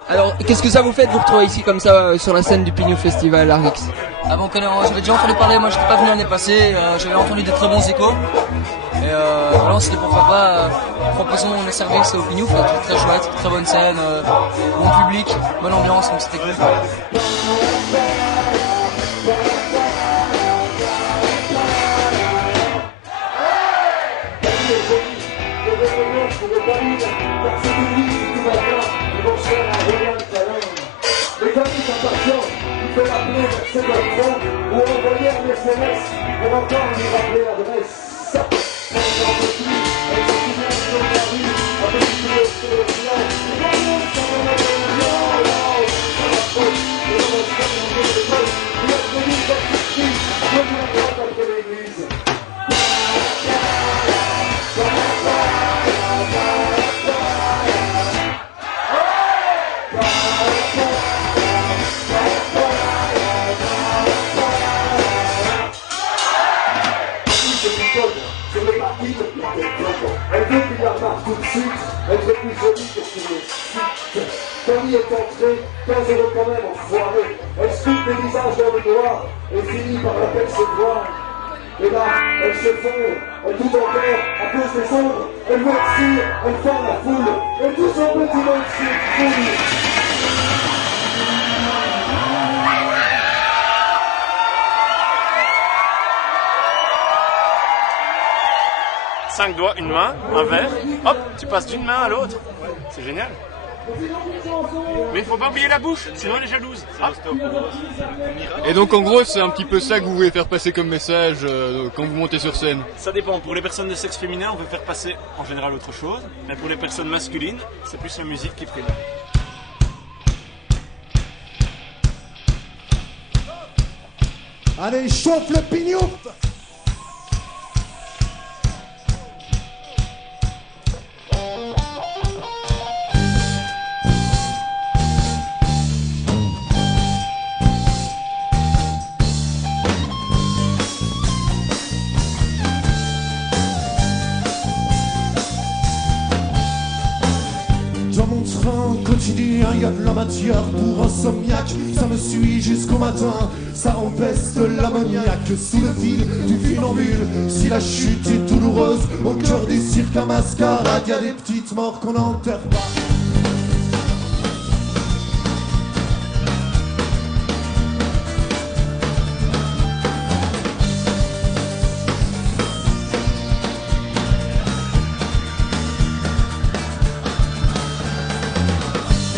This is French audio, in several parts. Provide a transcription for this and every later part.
Alors, qu'est-ce que ça vous fait de vous retrouver ici comme ça sur la scène du Pignou Festival Arix? Ah bon, j'avais déjà entendu parler, moi j'étais pas venu l'année passée, j'avais entendu des très bons échos. Et voilà, on s'est dit pourquoi pas, proposons nos services au Pignou, très chouette, très bonne scène, bon public, bonne ambiance, donc c'était cool. Les amis sont patients, il faut l'appeler c'est le front ou envoyer un SMS pour encore lui rappeler l'adresse. Elle veut qu'il la marque tout de suite, être plus jolie que sur le site. Camille est entrée, 15 € quand même, enfoiré. Elle sculpte les visages dans le noir et finit par la peine se voir. Et là, elle s'effondre, elle doute encore à cause des ombres. Elle veut être sûre, elle fend la foule, et tout son petit monde s'écroule. 5 doigts, une main, un verre, hop, tu passes d'une main à l'autre. C'est génial. Mais il faut pas oublier la bouche, sinon elle est jalouse. Et donc en gros c'est un petit peu ça que vous voulez faire passer comme message quand vous montez sur scène? Ça dépend, pour les personnes de sexe féminin on veut faire passer en général autre chose, mais pour les personnes masculines c'est plus la musique qui prime. Allez, chauffe le pignou! Dans mon train quotidien, il y a de la matière pour insomniaque. Ça me suit jusqu'au matin, ça empeste l'ammoniaque. Sous le fil du funambule, si la chute est douloureuse, au cœur du cirque à mascarade, il y a des petites morts qu'on n'enterre pas.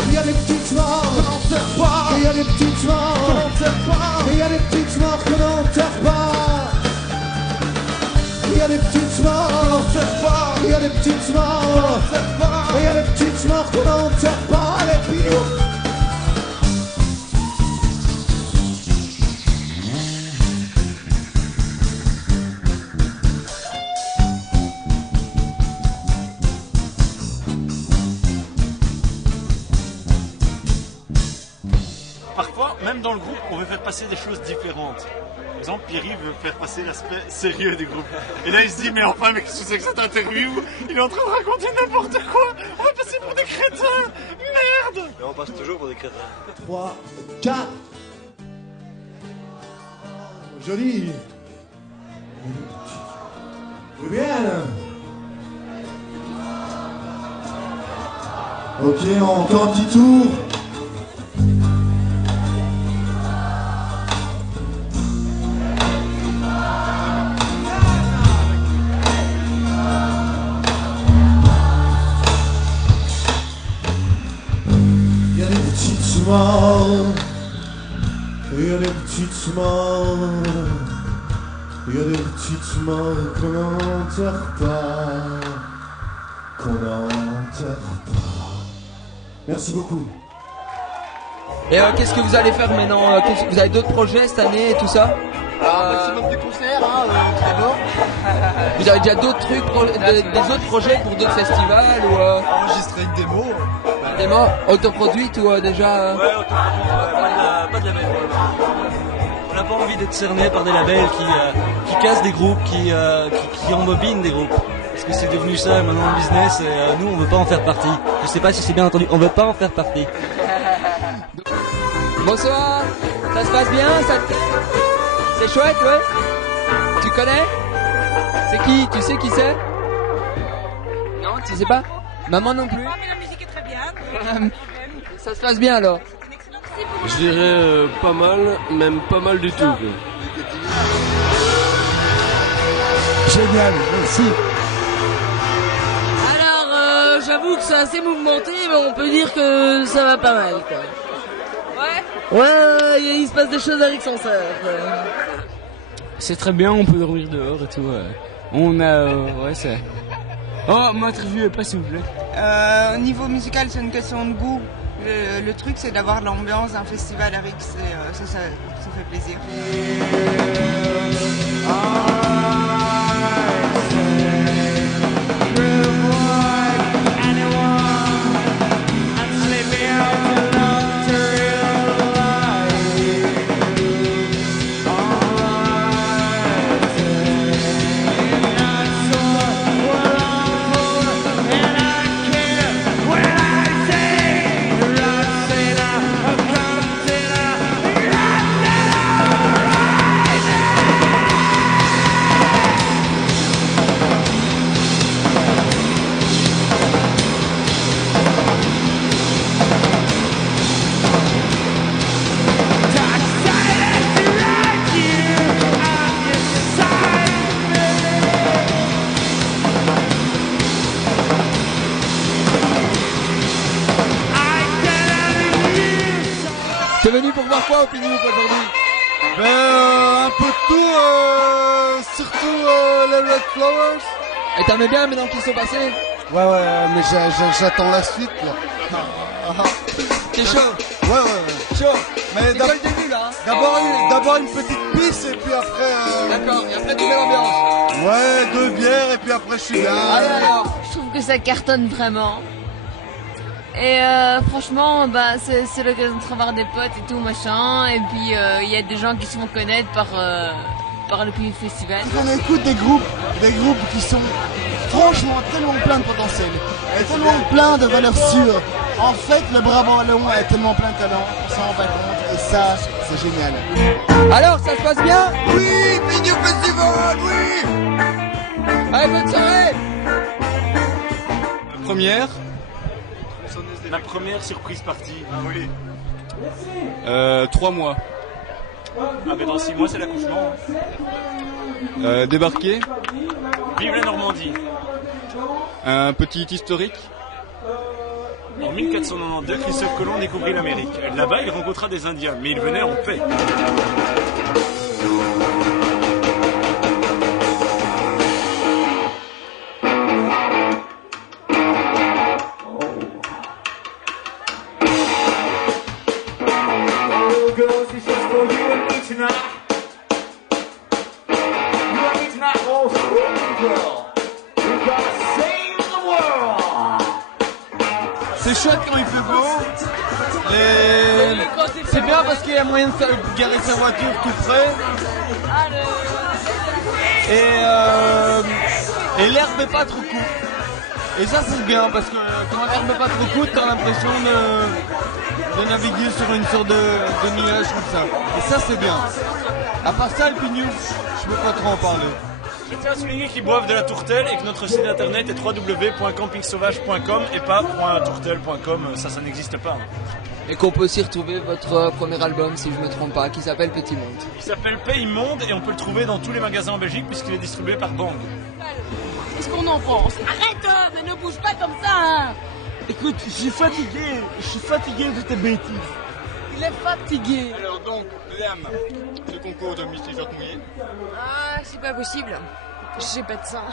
Il y a des petites morts qu'on n'enterre pas. Il y a des petites morts qu'on n'enterre pas. Il y a des petites morts qu'on n'enterre pas. Il y a des petites morts qu'on n'enterre pas. Il y a des petites morts qu'on n'enterre pas. Il y a des petites morts qu'on n'enterre pas. Les pignous. Parfois, même dans le groupe, on veut faire passer des choses différentes. Par exemple, Pierry veut faire passer l'aspect sérieux du groupe. Et là, il se dit, mais enfin, mais qu'est-ce que c'est que cette interview? Il est en train de raconter n'importe quoi. On va passer pour des crétins. Merde! Mais on passe toujours pour des crétins. 3, 4. Joli. Bien. Ok, encore un petit tour. Il y a des petites morts, il y a des petites morts, il y a des petites morts qu'on n'enterre pas, qu'on n'enterre pas. Merci beaucoup. Et qu'est-ce que vous allez faire maintenant? Vous avez d'autres projets cette année et tout ça? Un maximum de concerts, d'abord. Vous avez déjà d'autres trucs, des autres projets pour d'autres festivals ou Enregistrer une démo. des morts autoproduites ou déjà Ouais, pas de label. On n'a pas envie d'être cerné par des labels qui cassent des groupes, qui embobinent des groupes. Parce que c'est devenu ça maintenant le business et nous on veut pas en faire partie. Je sais pas si c'est bien entendu, on veut pas en faire partie. Bonsoir. Ça se passe bien C'est chouette, ouais. Tu connais? C'est qui? Tu sais qui c'est? Non, tu sais pas? Maman non plus. Oh, mais la musique est très bien. Ça se passe bien alors. Je dirais pas mal, même pas mal du tout. Génial, merci. Alors, j'avoue que c'est assez mouvementé, mais on peut dire que ça va pas mal, quoi. Ouais, il se passe des choses avec son sœur. C'est très bien, on peut dormir dehors et tout. On a... ouais, c'est... Oh, m'interviewez pas s'il vous plaît. Au niveau musical, c'est une question de goût. Le truc, c'est d'avoir l'ambiance d'un festival à Rix et ça fait plaisir. T'es venu pour voir quoi au Pignouf aujourd'hui? Un peu de tout, surtout les Red Flowers. Et t'aimais bien maintenant qu'ils sont passés? Ouais, mais j'attends la suite là. T'es chaud? Ouais. Chaud. Mais C'est pas le début là, hein? d'abord une petite pisse et puis après. D'accord, et après tu mets l'ambiance. Ouais, 2 bières et puis après je suis bien. Allez alors. Je trouve que ça cartonne vraiment. Et franchement, bah, c'est l'occasion de revoir des potes et tout, machin. Et puis, il y a des gens qui se font connaître par le Pignouf Festival. On écoute des groupes qui sont franchement tellement pleins de potentiel et tellement pleins de valeurs sûres. En fait, le Brabant Wallon est tellement plein de talent, on s'en rend pas compte et ça, c'est génial. Alors, ça se passe bien? Oui, Pignouf Festival, oui. Allez, bonne soirée. Première, La première surprise partie. Ah oui. 3 mois. Ah mais dans 6 mois c'est l'accouchement. Débarqué, Vive la Normandie. un petit historique. En 1492, Christophe Colomb découvrit l'Amérique. Là-bas, il rencontra des Indiens, mais ils venaient en paix. C'est chouette quand il fait beau. C'est bien parce qu'il y a moyen de garer sa voiture tout près. Et l'herbe n'est pas trop courte. Et ça c'est bien parce que quand l'herbe n'est pas trop courte, t'as l'impression de naviguer sur une sorte de nuage comme ça. Et ça c'est bien. À part ça, le Pignouf, je peux pas trop en parler. Je tiens à souligner qu'ils boivent de la tourtelle et que notre site internet est www.campingsauvage.com et pas .tourtelle.com, ça n'existe pas. Et qu'on peut aussi retrouver votre premier album, si je me trompe pas, qui s'appelle Petit Monde. Il s'appelle Pays Monde et on peut le trouver dans tous les magasins en Belgique puisqu'il est distribué par Bang. Qu'est-ce qu'on en pense? Arrête, mais ne bouge pas comme ça, hein. Écoute, je suis fatigué de tes bêtises. Il est fatigué. Alors donc, l'âme, le concours de Miss T-shirt mouillé. Ah, c'est pas possible. J'ai pas de sang.